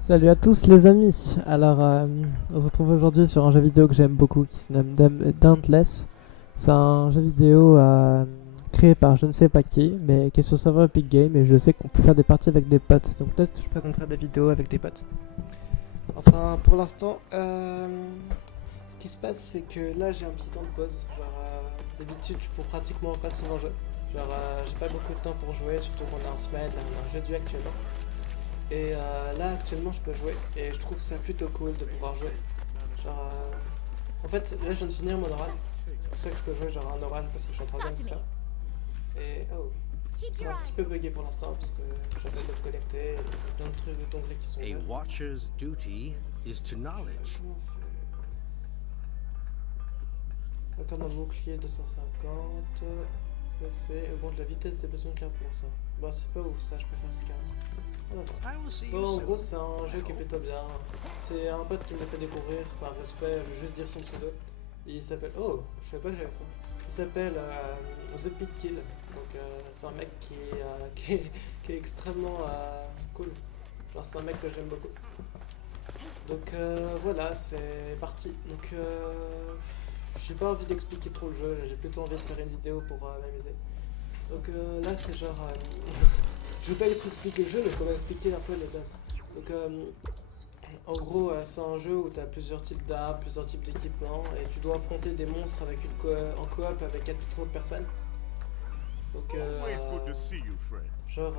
Salut à tous les amis. On se retrouve aujourd'hui sur un jeu vidéo que j'aime beaucoup qui se nomme Dauntless. C'est un jeu vidéo créé par je ne sais pas qui, mais qui est sur le serveur Epic Games et je sais qu'on peut faire des parties avec des potes. Donc peut-être que je présenterai des vidéos avec des potes. Enfin, pour l'instant, ce qui se passe, c'est que là j'ai un petit temps de pause. D'habitude, je peux pratiquement pas souvent jouer. J'ai pas beaucoup de temps pour jouer, surtout qu'on est en semaine, là, on a un jeu du actuellement. Et là actuellement je peux jouer et je trouve ça plutôt cool de pouvoir jouer. En fait là je viens de finir mon oral. C'est pour ça que je peux jouer genre un oral parce que je suis en troisième c'est ça. Et oh, c'est un petit peu bugué pour l'instant parce que j'avais de me connecter, il y a plein de trucs d'onglets qui sont A ouverts. watcher's duty is to knowledge. Comment on fait? Encore un bouclier 250. Ça c'est augmente la vitesse de déplacement de 40%. Bon c'est pas ouf ça, je peux faire ce carrément. I will see you Bon, en soon. gros, c'est un jeu qui est plutôt bien. C'est un pote qui me l'a fait découvrir par respect, je vais juste dire son pseudo. Il s'appelle. Oh, je savais pas que j'avais ça. Il s'appelle The Pit Kill. Donc, c'est un mec qui est extrêmement cool. Genre, c'est un mec que j'aime beaucoup. Donc, voilà, c'est parti. Donc, j'ai pas envie d'expliquer trop le jeu, j'ai plutôt envie de faire une vidéo pour m'amuser. Donc, là, c'est genre. Je vais pas trop expliquer le jeu, mais faut m'expliquer un peu les bases. Donc, en gros, c'est un jeu où tu as plusieurs types d'armes, plusieurs types d'équipements, et tu dois affronter des monstres avec en coop avec 4 autres personnes. Donc, Always good to see you, friend. genre,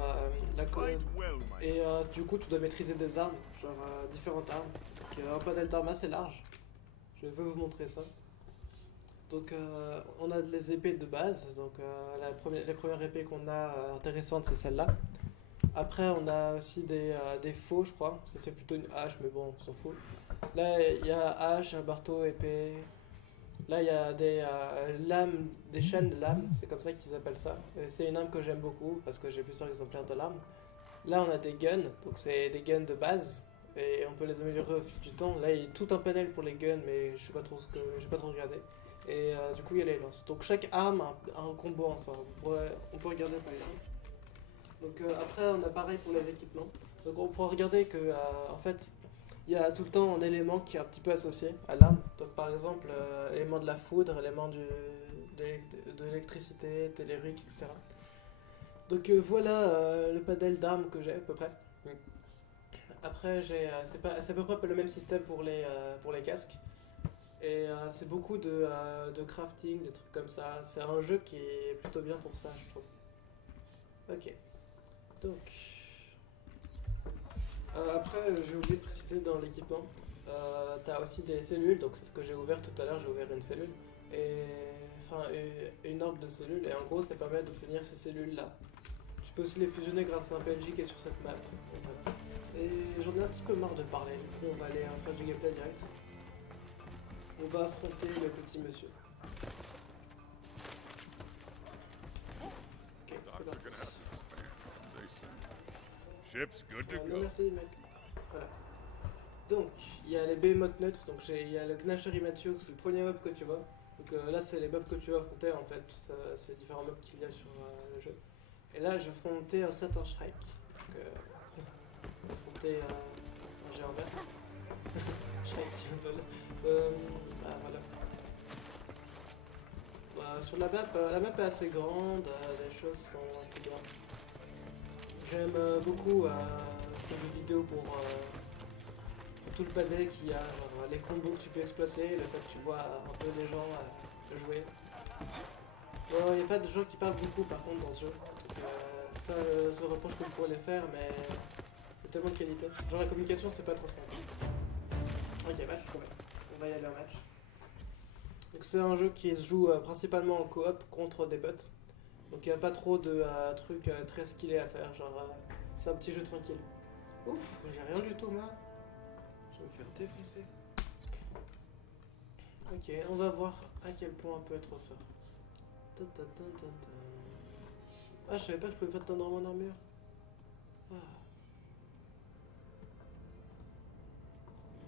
la co- Quite well, my et du coup, tu dois maîtriser des armes, différentes armes. Donc, un panel d'armes assez large. Je vais vous montrer ça. Donc, on a les épées de base. Donc, les premières épées qu'on a intéressantes, c'est celle-là. Après, on a aussi des faux, je crois. Ça, c'est plutôt une hache, mais bon, on s'en fout. Là, il y a hache, un marteau, épée. Là, il y a des lames, des chaînes de lames. C'est comme ça qu'ils appellent ça. Et c'est une arme que j'aime beaucoup parce que j'ai plusieurs exemplaires de l'arme. Là, on a des guns. Donc, c'est des guns de base. Et on peut les améliorer au fil du temps. Là, il y a tout un panel pour les guns, mais je sais pas trop j'ai pas trop regardé. Et du coup, il y a les lances. Donc, chaque arme a un combo en soi. On peut regarder par exemple. Donc après, on a pareil pour les équipements. Donc on pourra regarder que en fait, il y a tout le temps un élément qui est un petit peu associé à l'arme. Donc par exemple, élément de la foudre, élément de l'électricité, tellurique, etc. Donc voilà le panel d'armes que j'ai à peu près. Après, c'est à peu près le même système pour les casques. Et c'est beaucoup de crafting, des trucs comme ça. C'est un jeu qui est plutôt bien pour ça, je trouve. Ok. Donc, après, j'ai oublié de préciser dans l'équipement, t'as aussi des cellules, donc c'est ce que j'ai ouvert tout à l'heure, j'ai ouvert une cellule, et enfin une orbe de cellules, et en gros ça permet d'obtenir ces cellules-là. Tu peux aussi les fusionner grâce à un PNJ qui est sur cette map. Donc, voilà. Et j'en ai un petit peu marre de parler, du coup on va aller faire du gameplay direct. On va affronter le petit monsieur. Ok, c'est doctor gonna parti. have to expand, they say. Ship's good to Non go. merci mec. Voilà. Donc, il y a les behemoths neutres, donc il y a le Gnasheri Matthew, c'est le premier mob que tu vois. Donc là, c'est les mobs que tu vas affronter en fait, c'est différents mobs qu'il y a sur le jeu. Et là, je vais affronter un Saturn Shrike. Donc, je vais affronter un géant vert. Shrike, lol. Voilà. Sur la map est assez grande, les choses sont assez bien. J'aime beaucoup ce jeu vidéo pour tout le panel qu'il y a, genre, les combos que tu peux exploiter, le fait que tu vois un peu les gens jouer. Bon, il n'y a pas de gens qui parlent beaucoup par contre dans ce jeu. Donc, ça, je reproche que vous pourrez les faire, mais il y a tellement de qualité. Genre la communication, c'est pas trop simple. Ok, match, on va y aller en match. Donc c'est un jeu qui se joue principalement en coop contre des bots. Donc il n'y a pas trop de trucs très skillés à faire, c'est un petit jeu tranquille. Ouf, j'ai rien du tout moi. Je vais me faire défoncer. Ok, on va voir à quel point on peut être fort. Ta ta ta ta ta. Ah, je savais pas que je pouvais pas teindre mon armure. Ah.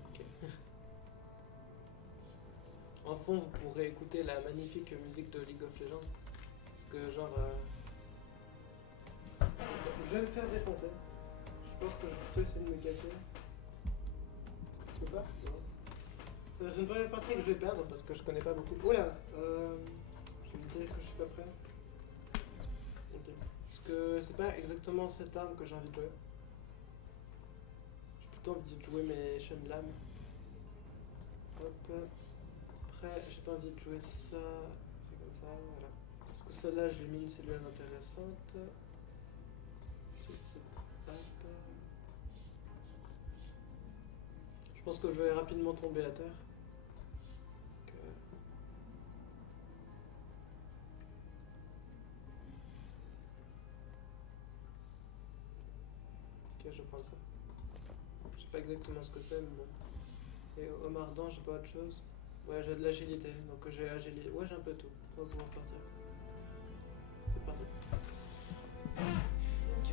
Ok. En fond, vous pourrez écouter la magnifique musique de League of Legends. Parce que, je vais me faire défoncer. Je pense que je peux essayer de me casser. peux pas. Non. Ça va être une première partie que je vais perdre parce que je connais pas beaucoup. Oula, je vais me dire que je suis pas prêt. Ok. Parce que c'est pas exactement cette arme que j'ai envie de jouer. J'ai plutôt envie de jouer mes chaînes de lame. Hop. Après, j'ai pas envie de jouer ça. C'est comme ça, voilà. Parce que celle-là, je l'élimine, c'est l'une intéressante. Ensuite, c'est hop. Je pense que je vais rapidement tomber à terre. Ok, je prends ça. Je sais pas exactement ce que c'est, mais bon. Et au mardant, j'ai pas autre chose. Ouais, j'ai de l'agilité, donc j'ai agilité. Ouais, j'ai un peu tout. On va pouvoir partir. C'est parti. Ok.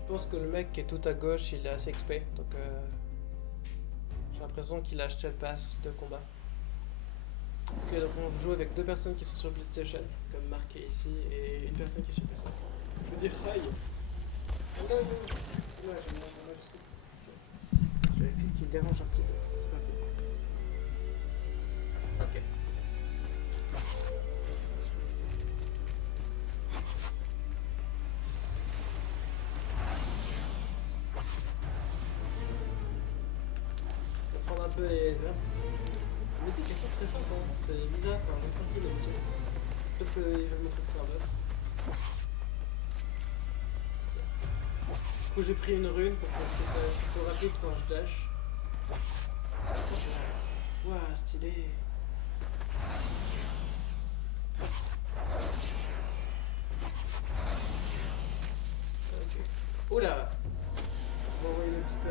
Je pense que le mec qui est tout à gauche, il est assez XP, donc j'ai l'impression qu'il a acheté le pass de combat. Ok, donc on joue avec deux personnes qui sont sur PlayStation, comme marqué ici, et une personne qui est sur PS5. Je veux dire hi. Hello. Ouais, je vérifie qu'il dérange un petit peu. C'est parti. Ok. On va prendre un peu les herbes. La musique est assez stressante, hein. C'est bizarre, c'est un jeu tranquille d'habitude. Parce qu'ils veulent montrer que c'est un boss. Du coup, j'ai pris une rune pour que ça soit plus rapide quand je dash. Waouh, stylé. Ok. Oula. On va envoyer une petite...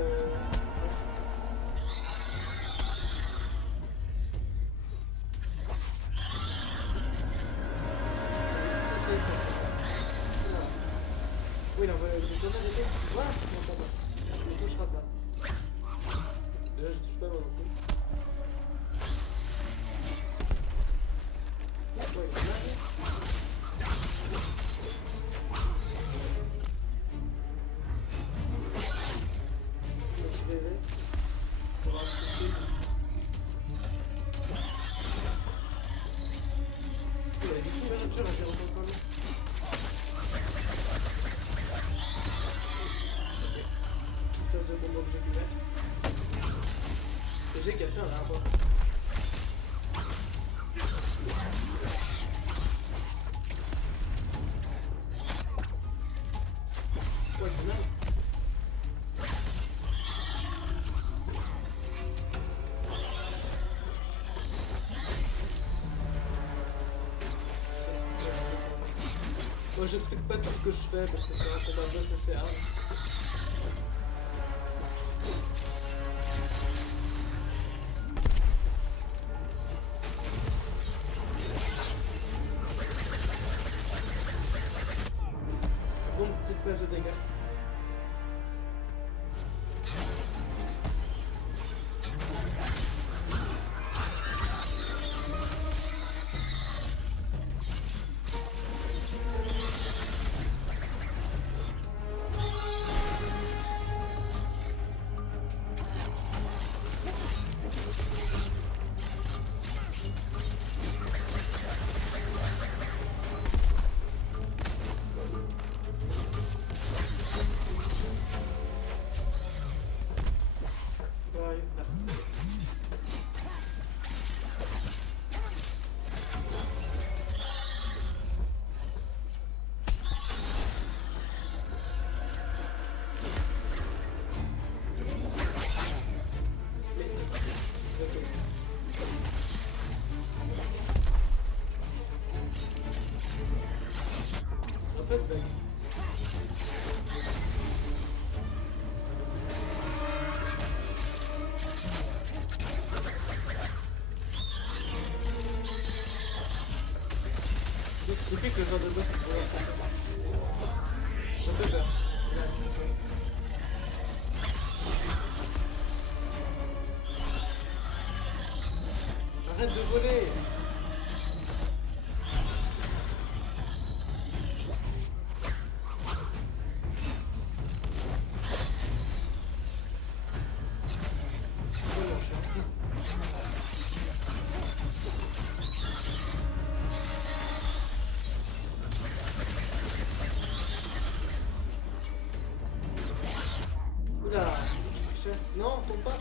Oui, il envoie le tonnerre d'épée. What? Non, pas moi. Je ne touchera pas. Et là, je touche pas moi non plus. Ouais, il est là. Je vais aider. Pour avoir un petit truc. Il a dit tout le manager à dire autant comme lui. De combo que j'ai pu mettre. Et j'ai cassé un arbre. Ouais, j'ai mal. Moi j'explique pas tout ce que je fais parce que c'est un combat de boss assez hard. De dégâts. fait, ben. Depuis que le genre de boss c'est vraiment spécial. J'ai un peu peur. Là, c'est comme ça. Arrête de voler! Oula. Chef. Non, tombe pas.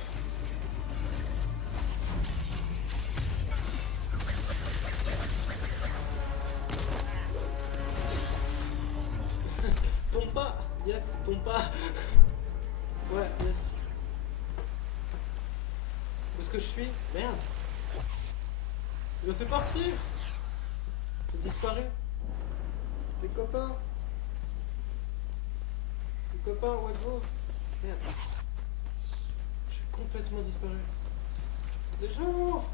Tombe pas. Yes, tombe pas. Ouais, yes. Où est-ce que je suis? Merde. Il me fait partir. J'ai disparu. Les copains. Les copains, où êtes-vous? Merde. J'ai complètement disparu. Les gens.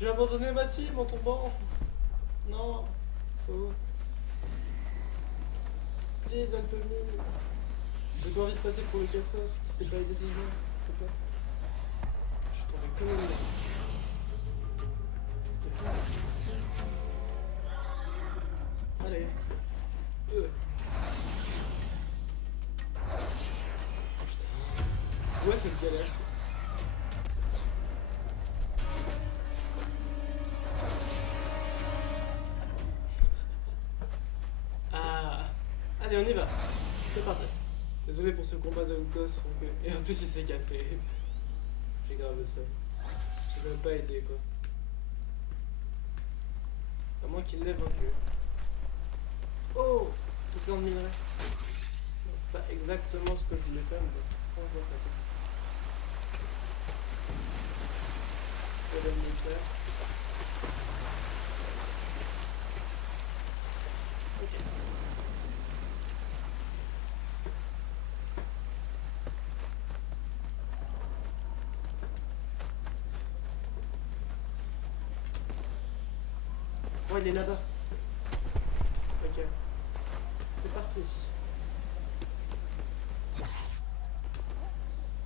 J'ai abandonné ma team en tombant. Non. So. Please help me. J'ai pas envie de passer pour le cassos qui s'est pas aidé des gens. C'est pas ça. Je suis tombé comme une merde. Allez. Ouais, c'est une galère. Ah. Allez, on y va. C'est parti. Désolé pour ce combat de gosse. Et en plus, il s'est cassé. J'ai grave le seum. J'ai même pas aidé, quoi. À moins qu'il l'ait vaincu. Oh! Tout plein de minerais. C'est pas exactement ce que je voulais faire, mais franchement, ça tout. Problème nucléaire. Ok. Oh, il est là-bas. Ok. C'est parti.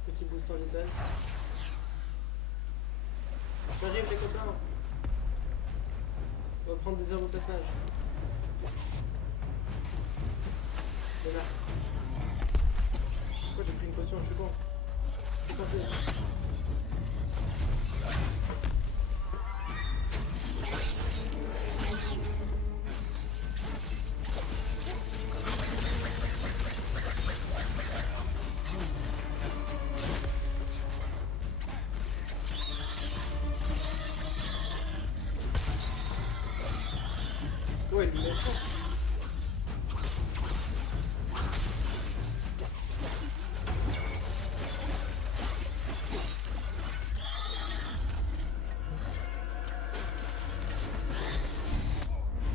Petit boost en vitesse. J'arrive les copains. On va prendre des herbes au passage. C'est là. Pourquoi j'ai pris une potion? Je suis con. C'est parti. Ouais, il est méchant.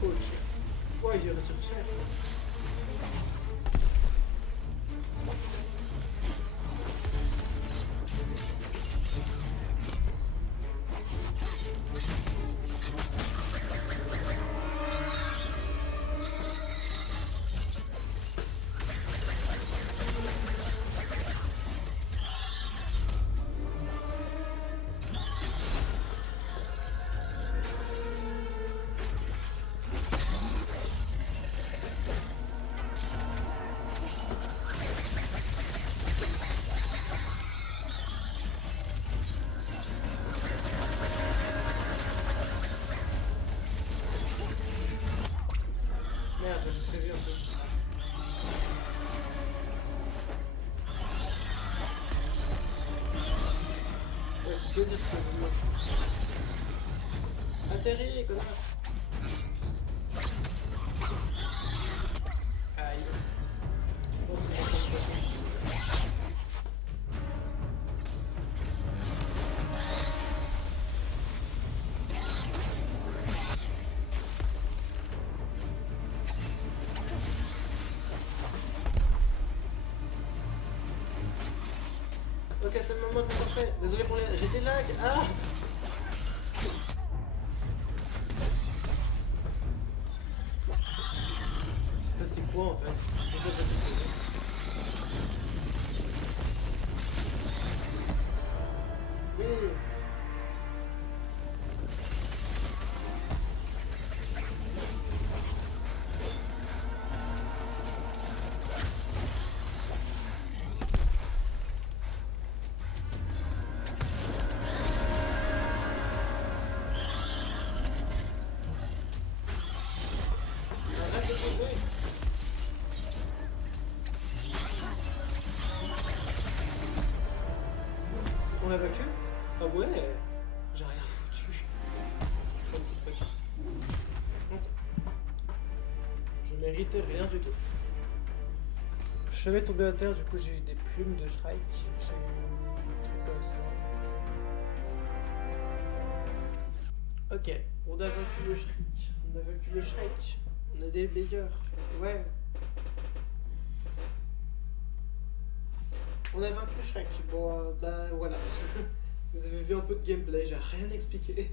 Oh, ouais, il retire cher. Merde, j'avais prévu un peu. Ouais, c'est plaisir ce que atterris, connard. Aïe. Je pense que j'ai pas de poisson. Ok, c'est le moment de me sortir. Désolé pour les... J'ai des lags. Ah! C'est quoi en fait? C'est quoi cette chose? Oui. Arrête de bouger. la voiture? Ah ouais. J'ai rien foutu. Ok. Je méritais rien du tout. Je vais tomber à terre, du coup j'ai eu des plumes de Shrek. J'ai eu un truc comme ça. Ok, on a vaincu le Shrek. On a vaincu le Shrek. On a des meilleurs. Ouais. On a vaincu Shrek. Bon, bah voilà. Vous avez vu un peu de gameplay, j'ai rien expliqué.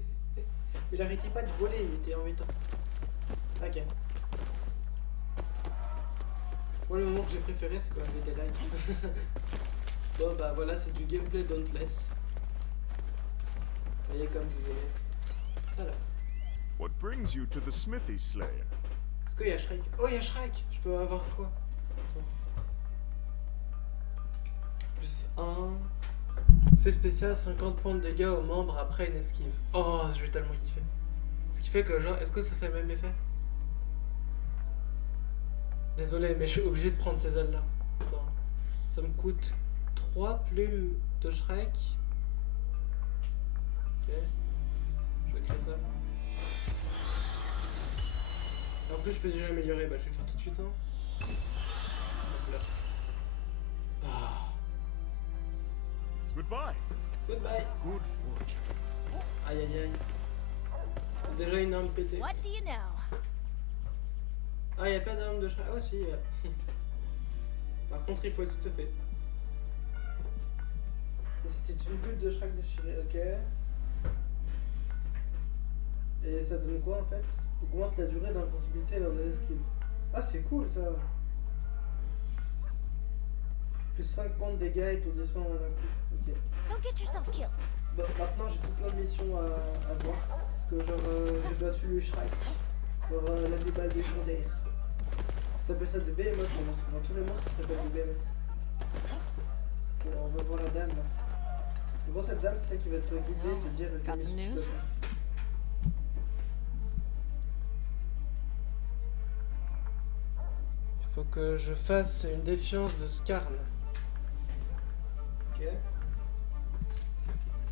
Il arrêtait pas de voler, il était en 8 ans. Ok. Moi, le moment que j'ai préféré, c'est quand il était like. Bon, bah voilà, c'est du gameplay Dauntless. Vous voyez comme vous aimez. Voilà. What brings you to the Smithy Slayer? Est-ce qu'il y a Shrek? Oh, il y a Shrek! Je peux avoir quoi? Attends. Plus 1. Fait spécial, 50 points de dégâts aux membres après une esquive. Oh, je vais tellement kiffer. Ce qui fait que, genre, est-ce que ça c'est le même effet? Désolé, mais je suis obligé de prendre ces ailes-là. Attends. Ça me coûte 3 plumes de Shrek. Ok. Je vais créer ça. Et en plus, je peux déjà améliorer. Bah, je vais le faire tout de suite. Hein. Hop là. Ah. Goodbye. Goodbye. Good fortune. Aïe aïe aïe. Déjà une arme pétée. What do you know? Ah, y'a pas d'arme de Shrek. Ah, si. Par contre, il faut être stuffé. Et c'était une bulle de Shrek déchirée, ok. Et ça donne quoi en fait? Augmente la durée d'invincibilité lors des esquives. Ah, c'est cool ça. Plus 5 points de dégâts étourdissant en un coup. Ok. Go get yourself killed. Bon, maintenant j'ai tout plein de missions à voir. Parce que genre j'ai battu le Shrek. Genre la déballe légendaire. Ça s'appelle ça de Behemoth maintenant, parce que dans tous les monstres ça s'appelle des Behemoth. Bon, on va voir la dame là. En gros cette dame c'est celle qui va te guider et te dire quelle Got some mission tu news? peux faire. Il faut que je fasse une défiance de Skarn. Ok.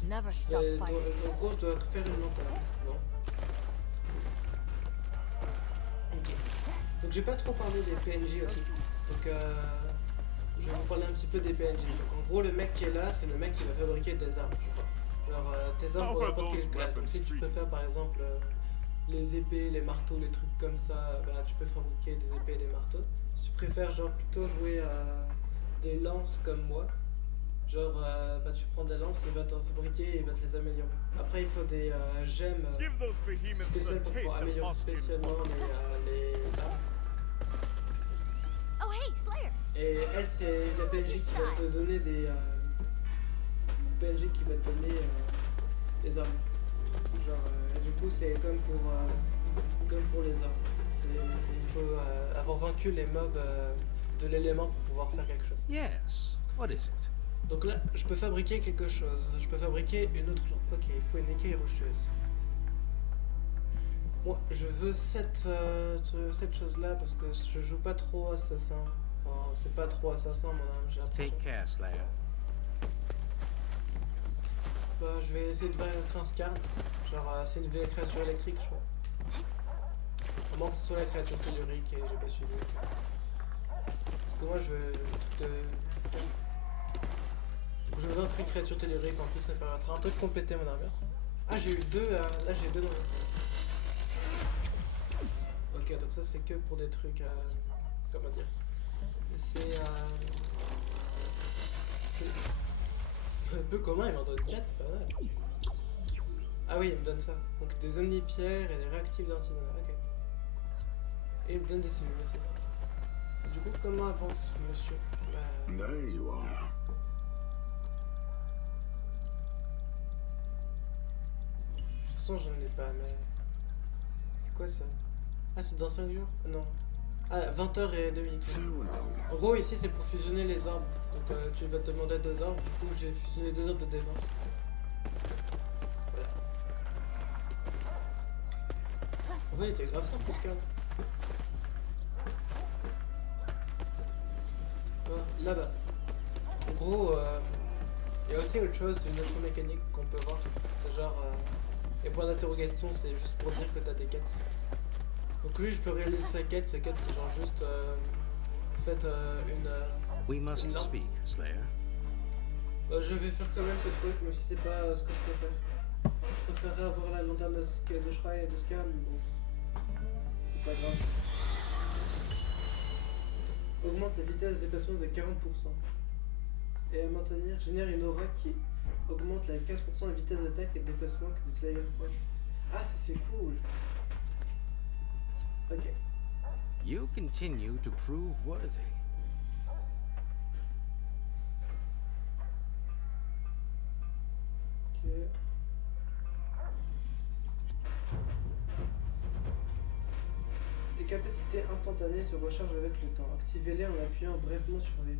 Never stop Et fighting. en gros, je dois faire une montagne. Bon. Ok. Donc, j'ai pas trop parlé des PNJ aussi. Donc, je vais vous parler un petit peu des PNJ. Donc, en gros, le mec qui est là, c'est le mec qui va fabriquer des armes. Je crois. Genre, tes armes pour n'importe quelle classe. Donc, si tu préfères par exemple les épées, les marteaux, les trucs comme ça, bah, tu peux fabriquer des épées et des marteaux. Si tu préfères, genre, plutôt jouer à des lances comme moi. Genre, bah, tu prends des lances, il va t'en fabriquer et il va te les améliorer. Après, il faut des gemmes Give those behemoths spéciales a pour taste pouvoir of améliorer Oskin. spécialement les armes. Oh hey, Slayer. Et elle, c'est la PNJ qui va te donner des. C'est PNJ qui va te donner les armes. Genre, du coup, c'est comme pour les armes. Il faut avoir vaincu les mobs de l'élément pour pouvoir faire quelque chose. Yes. What is it? Donc là, je peux fabriquer quelque chose. Je peux fabriquer une autre lampe. Ok, il faut une écaille rocheuse. Moi, je veux cette chose-là parce que je joue pas trop assassin. Enfin, c'est pas trop assassin, mon âme, j'ai l'impression. Take care, Slayer. Bah, je vais essayer de vaincre un Skarn. Genre, c'est une vieille créature électrique, je crois. À moins que ce soit la créature tellurique et j'ai pas suivi. Parce que moi, je veux le truc de Skarn. Je veux vaincre une créature tellurique, en plus ça permettra un peu de compléter mon armure. Ah, j'ai eu deux, là j'ai deux dans le... Ok, donc ça c'est que pour des trucs, comment dire. C'est un peu commun, il m'en donne 4, c'est pas mal. Ah oui, il me donne ça. Donc des omnipierres et des réactifs d'artisanat, ok. Et il me donne des cellules aussi. Du coup, comment avance monsieur? Bah... There you are. De toute façon, j'en ai pas, mais... C'est quoi ça? Ah, c'est dans 5 jours? Non. Ah, 20h et 2 minutes. En gros, ici, c'est pour fusionner les orbes. Donc, tu vas te demander 2 orbes. Du coup, j'ai fusionné 2 orbes de défense. Voilà. En vrai, il était grave simple, ce calme. Là-bas. En gros, Il y a aussi autre chose, une autre mécanique qu'on peut voir. C'est genre. Les points d'interrogation, c'est juste pour dire que t'as des quêtes. Donc lui, je peux réaliser sa quête. Sa quête, c'est genre juste. Faites une. We must Non. speak, Slayer. Je vais faire quand même ce truc, même si c'est pas ce que je préfère. Je préférerais avoir la lanterne de Shrai et de Scar, mais bon. C'est pas grave. Augmente la vitesse de déplacement de 40%. Et à maintenir, génère une aura qui augmente la 15% la vitesse d'attaque et de déplacement que des Slayer proches. Ah, c'est cool. Ok. You continue to prove worthy. Ok. Les capacités instantanées se rechargent avec le temps. Activez-les en appuyant brièvement sur V.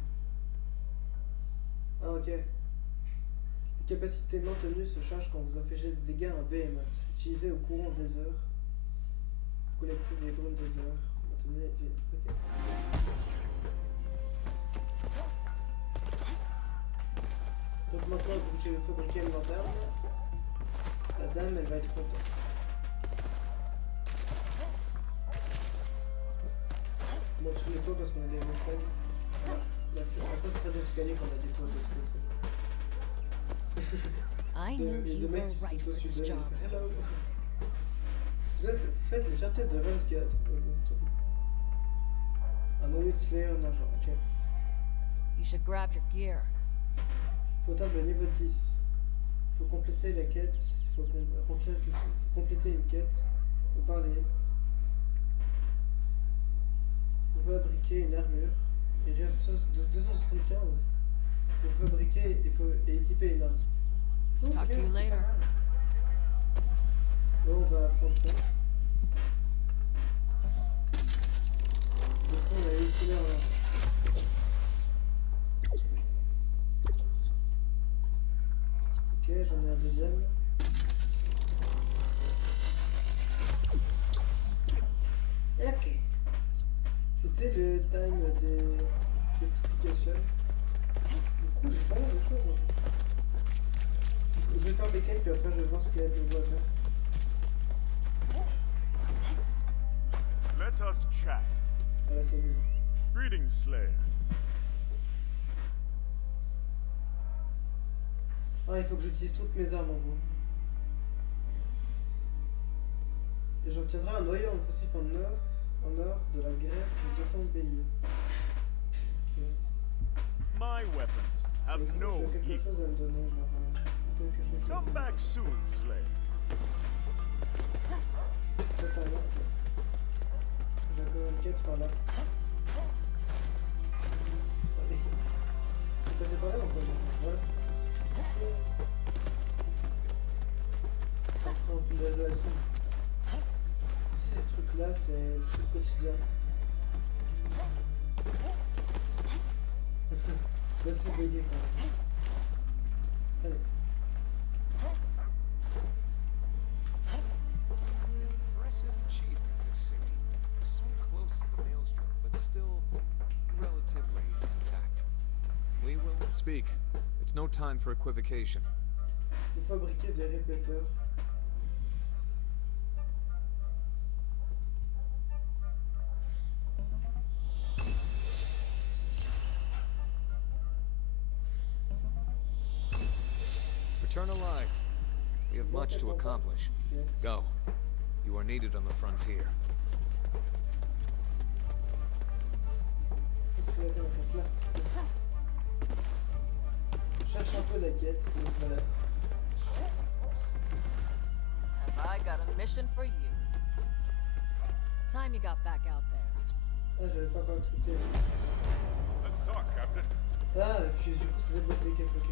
Ah ok. Les capacités maintenues se chargent quand vous infligez des dégâts à un behemoth. Utilisez au courant des heures. Collectez des brumes des heures. Maintenez V. Ok. Donc maintenant que vous fabriquez une lanterne, la dame elle va être contente. Bon, sous les toits parce qu'on a des montagnes. Après, ça serait des escaliers qu'on a des toits de toute façon. I Il y knew a you des were mecs qui right sautent for au-dessus this d'elle. job. Il fait hello. Faites les châteaux de Ramsgard. Un noyau de Slayer en argent, ok. You should grab your gear. Fautable niveau 10. Il faut compléter la quête. Il faut remplir la question. Il faut compléter une quête. Il faut parler. Il faut fabriquer une armure. Il reste 275. Il faut fabriquer et équiper une arme. Oh, Talk ok, to you c'est pas later. mal. Bon, on va prendre ça. Du coup, on a eu Slayer en argent. Ok, j'en ai un deuxième. Ok. C'était le time d'explication. Du coup, j'ai pas mal de choses. Hein. Je vais faire mes quêtes, puis après je vais voir ce qu'il y a de nouveau à faire. Let us chat. Voilà, c'est bon. Greetings, Slayer. Ah, il faut que j'utilise toutes mes armes en gros. Et j'obtiendrai un noyau en fossif en or de la Grèce et 200 béliers. Ok. My weapons have Est-ce que no tu as quelque equal. chose à me donner, genre quelque chose? Come back soon, Slayer. Peut-être un autre. J'ai encore une quête par là. Allez. Je passais par là ou pas? Voilà. Après, on peut aller à la somme. Aussi, ces trucs-là, c'est des trucs quotidiens. Là, c'est bugué quand même. Allez. Impressive achievement, this city. So close to the maelstrom, but still relatively intact. We will speak. It's no time for equivocation. Il faut fabriquer des répéteurs. Return alive. We have much to accomplish. Ok. Go. You are needed on the frontier. Qu'est-ce qu'il a fait la quête là? Je cherche un peu la quête, donc voilà. Have I got a mission for you? Time you got back out there. Ah, j'avais pas encore accepté. Let's talk, Captain. Ah, et puis du coup, ça débloque des quêtes, ok.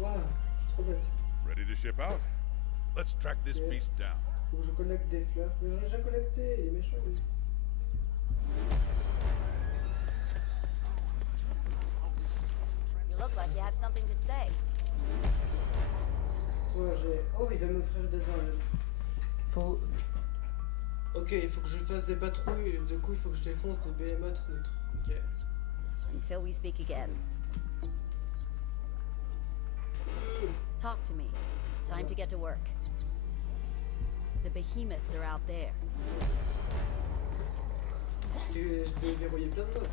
Waouh, je suis trop bête. Ready to ship out? Let's track this Yeah. beast down. Faut que je collecte des fleurs. Mais j'en ai déjà collecté, il est méchant lui. You look like you have something to say. Toi, j'ai. Oh, il va m'offrir des armes. Faut. Ok, il faut que je fasse des patrouilles. Du coup, il faut que je défonce des behemoths neutres. Ok. Until we speak again. Talk to me. Time to get to work. The behemoths are out there. Je t'ai verrouillé plein de mots.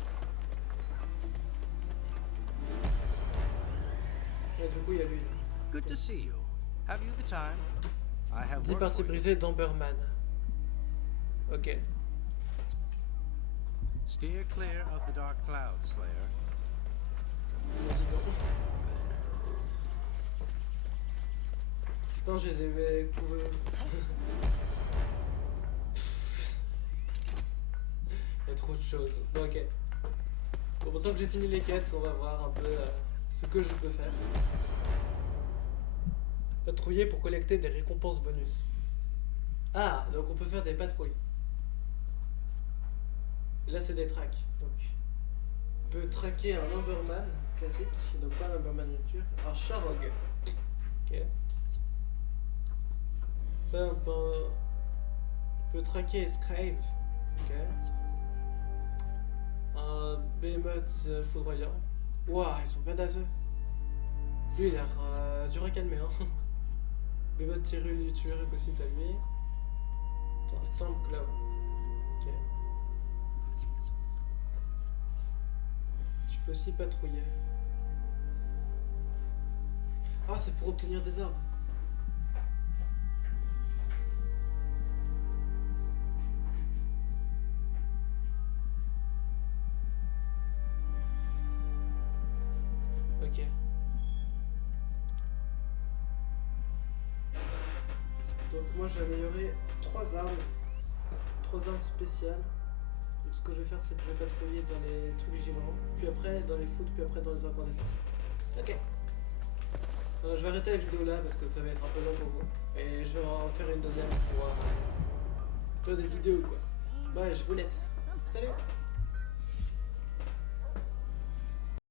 Et du coup, il y a lui. Good to see you. Have you the time? I have 10 work parties for you. brisées d'Amberman. Ok. Steer clear of the dark cloud, Slayer. Dis donc. Je pense que j'ai des Il y a trop de choses. Bon, ok. Bon, maintenant que j'ai fini les quêtes, on va voir un peu ce que je peux faire. Patrouiller pour collecter des récompenses bonus. Ah, donc on peut faire des patrouilles. Et là, c'est des tracks. Donc, on peut traquer un Lumberman classique, donc pas un Lumberman miniature, un Charog. Ok. Ça, on peut traquer Scrave. Ok. Un Behemoth foudroyant. Ouah, ils sont badasseux. Lui, il a l'air dur à calmer. Hein. Behemoth tiruluture aussi à lui. Attends, Stormclaw. Ok. Tu peux aussi patrouiller. Ah, c'est pour obtenir des arbres. Ok. Donc moi je vais améliorer 3 armes. 3 armes spéciales. Donc ce que je vais faire c'est que je vais patrouiller dans les trucs givrants, puis après dans les foot, puis après dans les incandescents. Ok. Je vais arrêter la vidéo là parce que ça va être un peu long pour vous. Et je vais en faire une deuxième pour faire des vidéos quoi. Ouais, je vous laisse. Salut!